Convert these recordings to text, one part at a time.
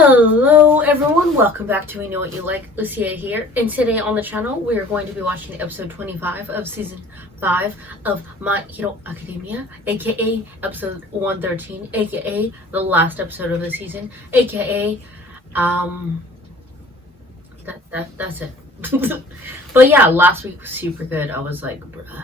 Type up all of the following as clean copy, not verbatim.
Hello everyone, welcome back to We Know What You Like. Lucia here, and today on the channel we are going to be watching episode 25 of season 5 of My Hero Academia, aka episode 113, aka the last episode of the season, aka that's it. But yeah, last week was super good. I was like, bruh.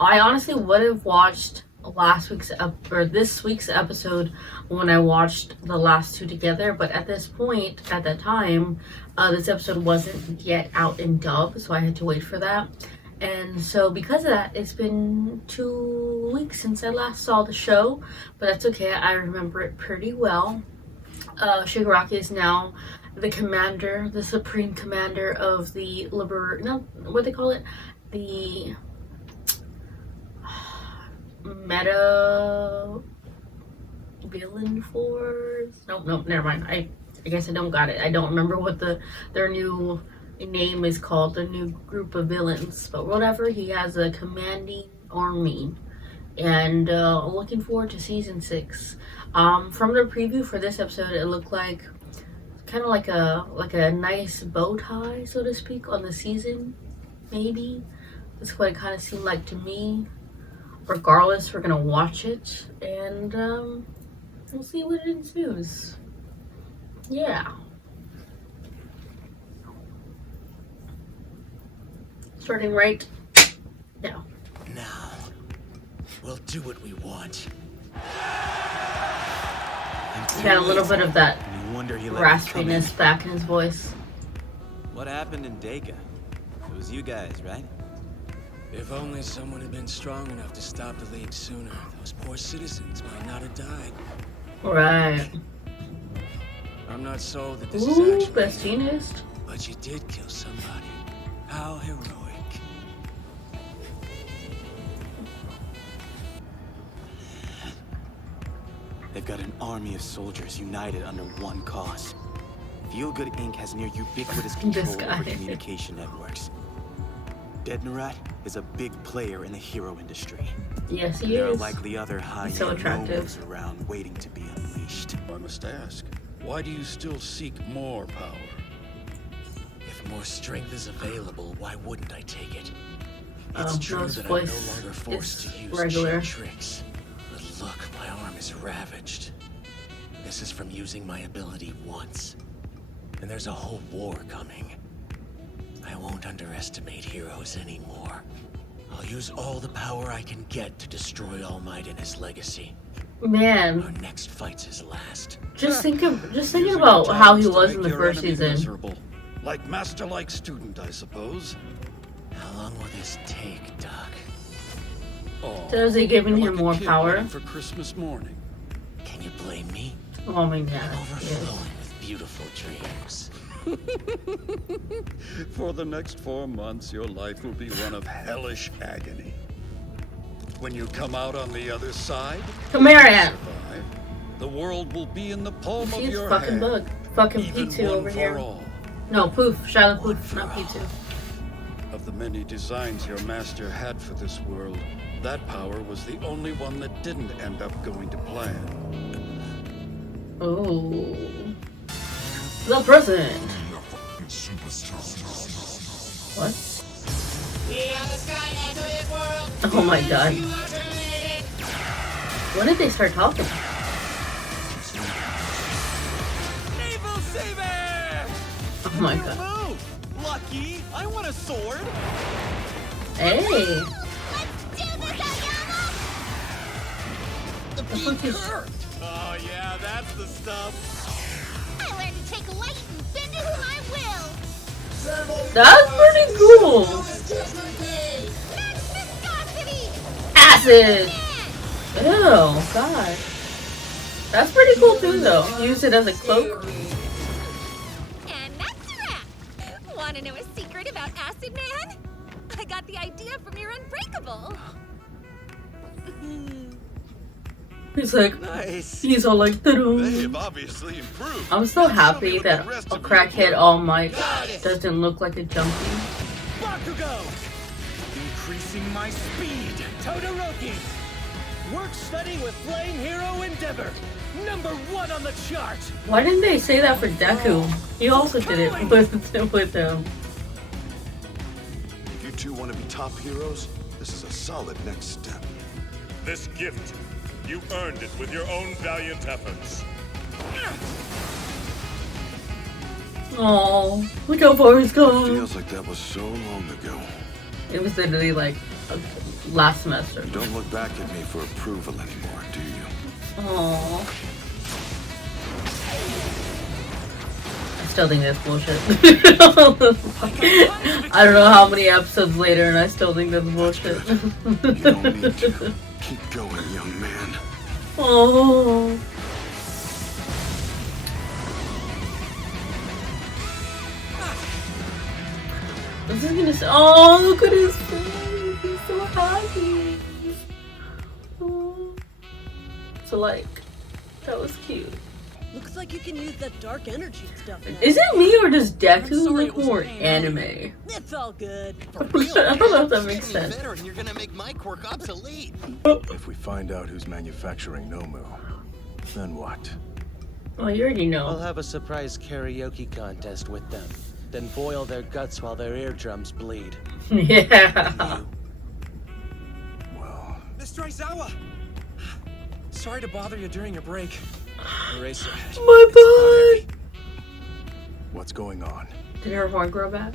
I honestly would have watched this week's episode when I watched the last two together, but at this point, at that time, this episode wasn't yet out in dub, so I had to wait for that. And so because of that, it's been 2 weeks since I last saw the show, but that's okay. I remember it pretty well. Shigaraki is now the commander, the supreme commander of the what they call it, the meta villain force. Nope, never mind. I guess I don't got it. I don't remember what their new name is called, the new group of villains, but whatever. He has a commanding army, and I'm looking forward to season 6. From the preview for this episode, it looked like kind of like a nice bow tie, so to speak, on the season. Maybe that's what it kind of seemed like to me. Regardless, we're gonna watch it, and we'll see what it ensues. Yeah. Starting right now. Now, we'll do what we want. He got a little bit of that raspiness back in his voice. What happened in Deka? It was you guys, right? If only someone had been strong enough to stop the League sooner, those poor citizens might not have died. Right. I'm not sold that this is actually bestiness. But you did kill somebody. How heroic. They've got an army of soldiers united under one cause. Feel Good Inc. has near ubiquitous control over communication networks. Dednarat is a big player in the hero industry. Yes, he there is. There are likely other high-end nobles around waiting to be unleashed. I must ask, why do you still seek more power? If more strength is available, why wouldn't I take it? It's It's true that I'm no longer forced to use cheap tricks. But look, my arm is ravaged. This is from using my ability once. And there's a whole war coming. I won't underestimate heroes anymore. I'll use all the power I can get to destroy All Might and his legacy. Man, our next fight's his last. Just thinking about how he was in the first season. Miserable. Like master-like student, I suppose. How long will this take, Doc? Oh, So is he giving him more power? waiting for Christmas morning. Can you blame me? Oh my God. I'm overflowing with beautiful dreams. For the next 4 months, your life will be one of hellish agony. When you come out on the other side, Come here, Aunt. the world will be in the palm of She's your fucking hand. bug. Fucking Even P2 one over for here. all. No, Poof. Shadow Poof, not P2. Of the many designs your master had for this world, that power was the only one that didn't end up going to plan. Oh. The present. What? Oh my God. When did they start talking? Naval Saber! Oh my God. Move! Lucky! I want a sword! Hey. Let's do this, Ayama! Oh yeah, that's the stuff. I learned to take light and bend it whom I will. That's pretty cool. Max viscosity! Acid. Oh God. That's pretty cool too, though. Use it as a cloak. And that's a wrap. Want to know a secret about Acid Man? I got the idea from your Unbreakable. He's like, Nice. he's all like, They have obviously improved. I'm so happy that a crackhead All Might doesn't look like a junkie. Bakugo! Increasing my speed! Todoroki! Work studying with Flame Hero Endeavor. #1 on the chart. Why didn't they say that for Deku? He also did it with him. If you two want to be top heroes, this is a solid next step. This gift, you earned it with your own valiant efforts. Oh, look how far he's gone. Feels like that was so long ago. It was literally like last semester. You don't look back at me for approval anymore, do you? Oh. I still think that's bullshit. I don't know how many episodes later and I still think that's bullshit. You don't need to. Keep going, young man. Oh. This is gonna say, oh, look at his face. He's so happy. Oh. So, like, that was cute. Looks like you can use that dark energy stuff now. Is it me or does Deku sorry, look more anime? It's all good. I don't know if that makes sense. Better, and you're gonna make my quirk obsolete. If we find out who's manufacturing Nomu, then what? Oh, you already I'll know. have a surprise karaoke contest with them. Then boil their guts while their eardrums bleed. Yeah. Well, Mr. Aizawa! Sorry to bother you during your break. Eraser. My butt! what's going on? Did her horn grow back?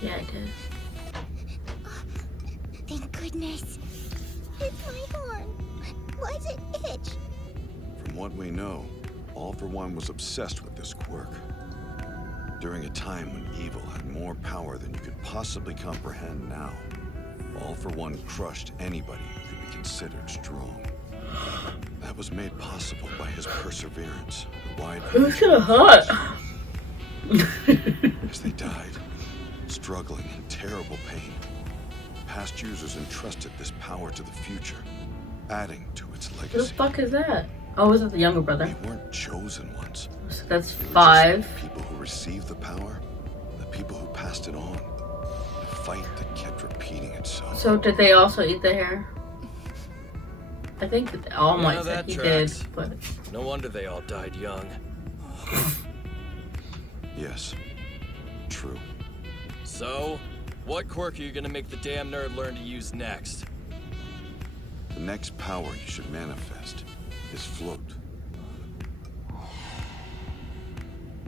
Yeah, it did. Thank goodness. It's my horn. Why does it itch? From what we know, All for One was obsessed with this quirk. During a time when evil had more power than you could possibly comprehend now, All for One crushed anybody who could be considered strong. That was made possible by his perseverance, the wide Who's gonna hurt? as they died, struggling in terrible pain. Past users entrusted this power to the future, adding to its Who the legacy. fuck is that? Oh, is it the younger brother? They weren't chosen ones. So that's They were just 5. the people who received the power, the people who passed it on. The fight that kept repeating itself. So did they also eat the hair? I think that All Yeah, Might said that he tracks. did, but No wonder they all died young. Yes, true. So, what quirk are you gonna make the damn nerd learn to use next? The next power you should manifest is float.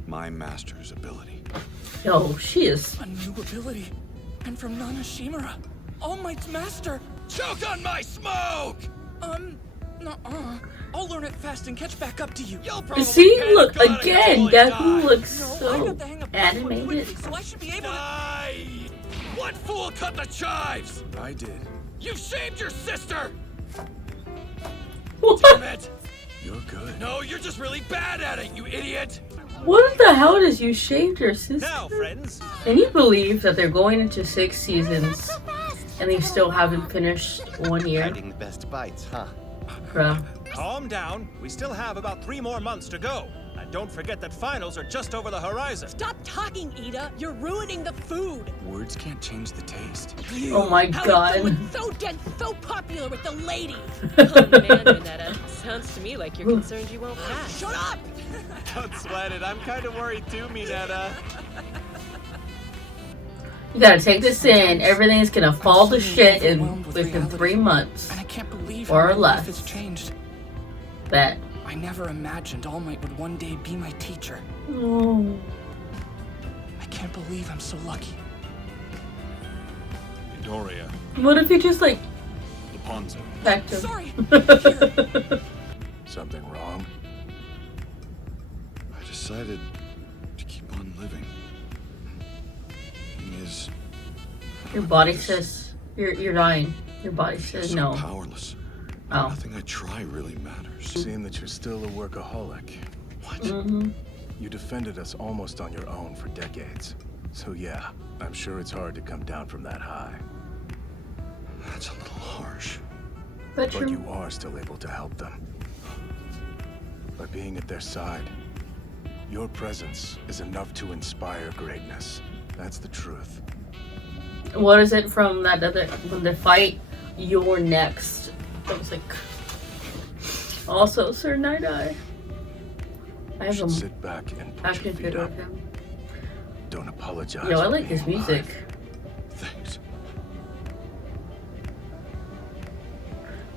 My master's ability. yo, she is. A new ability. And from Nana Shimura, All Might's master. Choke on my smoke! Nuh-uh. I'll learn it fast and catch back up to you. You'll probably See, panic look on it again. until I Deku die. looks No, I so got the hang of this one animated. quickly, so I should be able to. Die! What fool cut the chives? I did. You shamed your sister! What? Damn it! You're good. No, you're just really bad at it, you idiot! What the hell does you shaved your sister? Now, friends, Can you believe that they're going into 6 seasons and they still haven't finished 1 year? Hiding the best bites, huh? Bruh. Calm down. We still have about 3 more months to go. And don't forget that finals are just over the horizon. Stop talking, Ida. You're ruining the food. Words can't change the taste. You. Oh my How God. Is someone so dead, so popular with the ladies? Oh man, Minetta. Sounds to me like you're concerned you won't pass. Shut up! Don't sweat it. I'm kind of worried too, Minetta. You gotta take this in. Everything's gonna fall to shit in within 3 months. And I can't believe Or how my less. life has changed. Bet. I never imagined All Might would one day be my teacher. Oh. I can't believe I'm so lucky. Midoriya. What if you just like Rapunzel. back to Sorry. Something wrong? I decided to keep on living. Thing is, Your body says you're dying. Your body I feel says so no. powerless. Oh. Nothing I try really matters. Seem that you're still a workaholic. What? Mm-hmm. You defended us almost on your own for decades. So yeah, I'm sure it's hard to come down from that high. That's a little harsh. But But you you are still able to help them. By being at their side, your presence is enough to inspire greatness. That's the truth. what is it from that other when they fight? You're next. I was like, also Sir Night Eye. I have him. Sit back and put your feet up. Him. Don't apologize. Yo, I like his music. Thanks.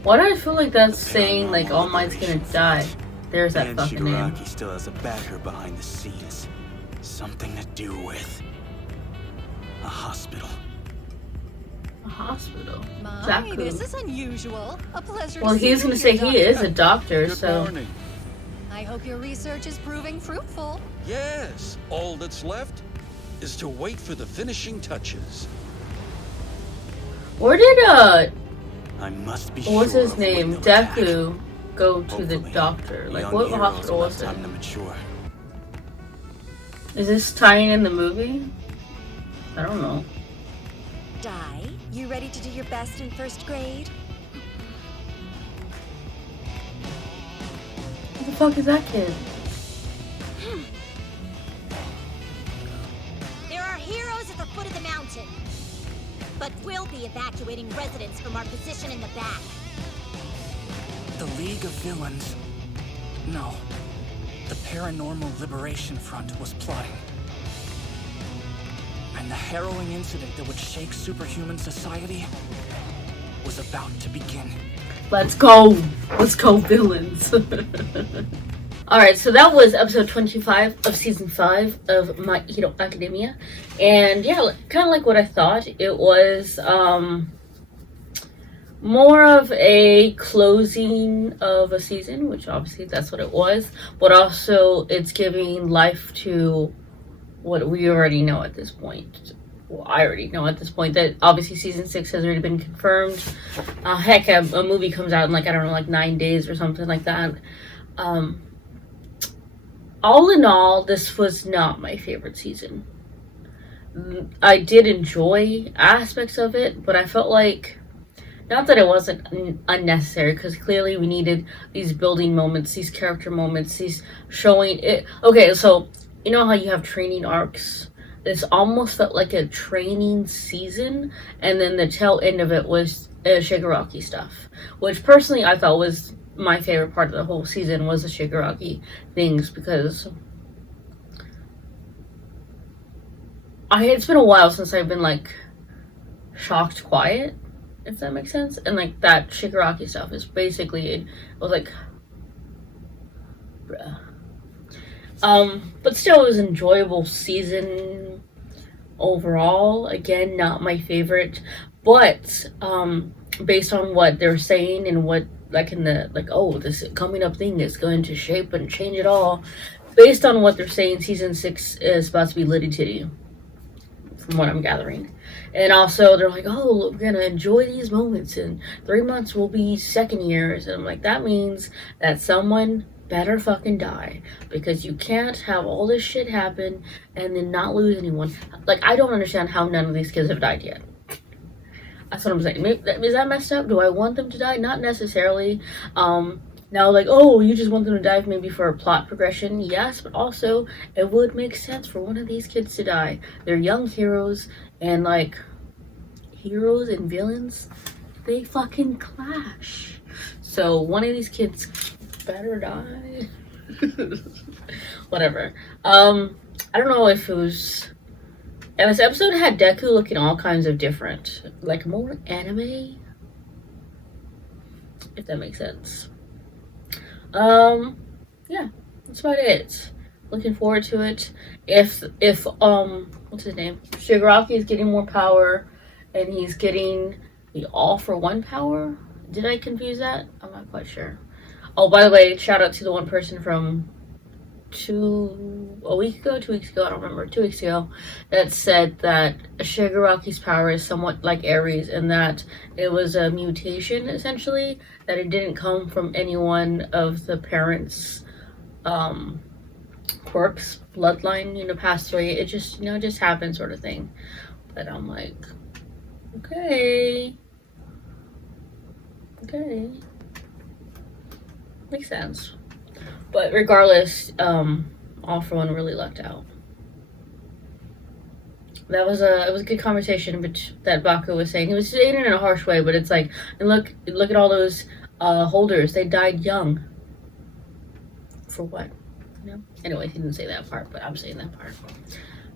Why do I feel like that's saying like All Might's gonna die? There's that fucking name. Shigaraki still has a backer behind the scenes. Something to do with a hospital. A hospital? My, this is unusual. A pleasure. Well, he's gonna say he is a doctor, so. Morning. I hope your research is proving fruitful. Yes, all that's left is to wait for the finishing touches. Where did I must be what was sure his of when name? they'll attack. Deku go to the Hopefully, doctor? Like, young what heroes hospital will was have it? time to mature. Is this tying in the movie? I don't know. Dai, you ready to do your best in first grade? Who the fuck is that kid? There are heroes at the foot of the mountain. But we'll be evacuating residents from our position in the back. The League of Villains. No. The Paranormal Liberation Front was plotting. And the harrowing incident that would shake superhuman society was about to begin. Let's go! Let's go, villains! Alright, so that was episode 25 of season 5 of My Hero Academia. And yeah, kind of like what I thought. It was more of a closing of a season, which obviously that's what it was. But also it's giving life to what we already know at this point. Well, I already know at this point that obviously season 6 has already been confirmed. Heck, a movie comes out in like, I don't know, like 9 days or something like that. All in all, this was not my favorite season. I did enjoy aspects of it, but I felt like, not that it wasn't unnecessary, because clearly we needed these building moments, these character moments, these showing it. Okay, so you know how you have training arcs? This almost felt like a training season, and then the tail end of it was Shigaraki stuff, which personally I thought was my favorite part of the whole season, was the Shigaraki things, because it's been a while since I've been like shocked quiet, if that makes sense. And like that Shigaraki stuff is basically, it was like, bruh. But still, it was an enjoyable season overall. Again, not my favorite, but based on what they're saying and what, like in the, like, oh, this coming up thing is going to shape and change it all. Based on what they're saying, season 6 is about to be litty titty, from what I'm gathering. And also, they're like, oh, we're gonna enjoy these moments. In 3 months, we'll be second years. And I'm like, that means that someone better fucking die, because you can't have all this shit happen and then not lose anyone. Like, I don't understand how none of these kids have died yet. That's what I'm saying. Is that messed up? Do I want them to die? Not necessarily. Now, like, oh, you just want them to die maybe for a plot progression. Yes, but also, it would make sense for one of these kids to die. They're young heroes, and, like, heroes and villains, they fucking clash. So, one of these kids better die. Whatever. I don't know if it was... And this episode had Deku looking all kinds of different. Like, more anime? If that makes sense. Yeah, that's about it. Looking forward to it. If what's his name? Shigaraki is getting more power, and he's getting the all-for-one power. Did I confuse that? I'm not quite sure. Oh, by the way, shout out to the one person from 2 weeks ago, I don't remember, 2 weeks ago, that said that Shigaraki's power is somewhat like Ares, and that it was a mutation, essentially, that it didn't come from any one of the parents' quirks, bloodline, passed away. It just, just happened, sort of thing. But I'm like, okay. Makes sense. But regardless, All For One really lucked out. It was a good conversation that Baku was saying. He was saying it in a harsh way, but it's like, and look at all those holders. They died young. For what? You know? Anyway, he didn't say that part, but I'm saying that part.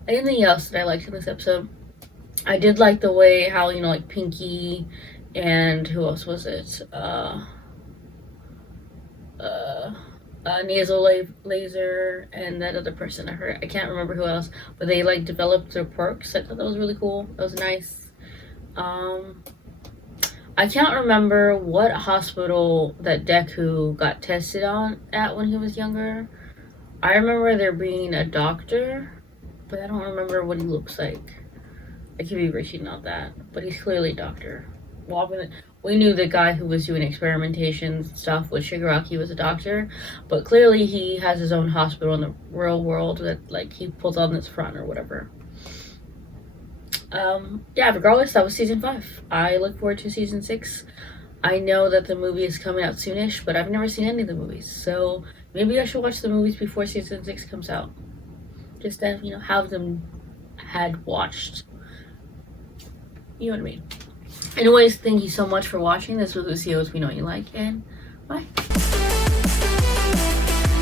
Anything else that I liked in this episode? I did like the way how, you know, like Pinky and who else was it? Nasal Laser and that other person I can't remember who else, but they like developed their perks. I thought that was really cool. That was nice. I can't remember what hospital that Deku got tested on at when he was younger. I remember there being a doctor, but I don't remember what he looks like. I could be reaching out that, but he's clearly a doctor. Well, we knew the guy who was doing experimentation stuff with Shigaraki was a doctor, but clearly he has his own hospital in the real world that like he pulls on this front or whatever. Yeah, regardless, that was season 5. I look forward to season 6. I know that the movie is coming out soonish, but I've never seen any of the movies, so maybe I should watch the movies before season 6 comes out. Just to, you know, have them had watched. You know what I mean? Anyways, thank you so much for watching. This was Lucio, as we know you like, and bye.